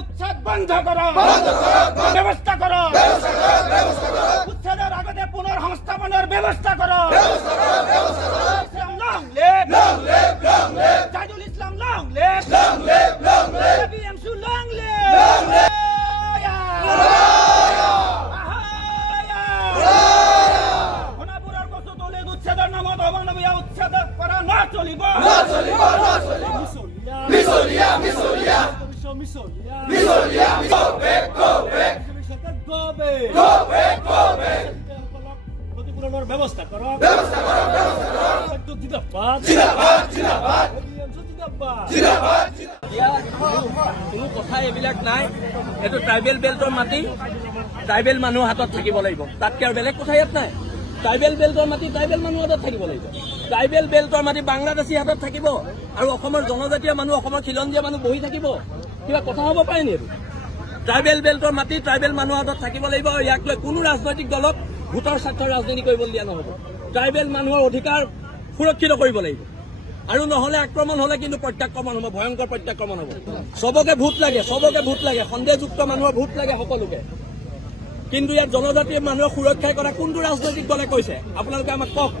উচ্ছেদ বন্ধ করো, ব্যবস্থা করো, উচ্ছেদের আগতে পুনর্সংস্থাপনের ব্যবস্থা করো। Long live Zahidul Islam, long live APMC, long live উচ্ছেদের নামত অমানবীয় উচ্ছেদ করা না চলিব। ক্ষতিপূরণের ব্যবস্থা করো। কোনো কথা এইবিলাক নাই। এইটো ট্ৰাইবেল বেল্টৰ মাটি, ট্ৰাইবেল মানুহৰ হাতত থাকিব লাগিব। তাতকে আৰু বেলেগ কথা ইয়াত নাই। ট্ৰাইবেল বেল্টৰ মাটি ট্ৰাইবেল মানুহৰ হাতত থাকিব লাগিব। ট্ৰাইবেল বেল্টৰ মাটি বাংলাদেশী হাতত থাকিব আৰু অসমৰ জনজাতীয় মানুহ, অসমৰ খিলঞ্জীয়া মানুহ বহি থাকিব। কিবা কথা হ'ব পাৰে নেকি? ট্ৰাইবেল বেল্টৰ মাটি ট্ৰাইবেল মানুহৰ হাতত থাকিব লাগিব। ইয়াক লৈ কোনো ৰাজনৈতিক দলক ভোটৰ স্বাৰ্থৰ ৰাজনীতি কৰিবলৈ দিয়া নহ'ব। ট্ৰাইবেল মানুহৰ অধিকাৰ সুৰক্ষিত কৰিব লাগিব আৰু নহ'লে আক্ৰমণ হ'লে কিন্তু প্ৰত্যাক্ৰমণ হ'ব, ভয়ংকৰ প্ৰত্যাক্ৰমণ হ'ব। চবকে ভোট লাগে, চবকে ভোট লাগে, সন্দেহযুক্ত মানুহৰ ভোট লাগে সকলোকে। কিন্তু ইয়াত জনজাতীয় মানুহৰ সুৰক্ষাৰ কথা কোনটো ৰাজনৈতিক দলে কৈছে? আপোনালোকে আমাক কওক।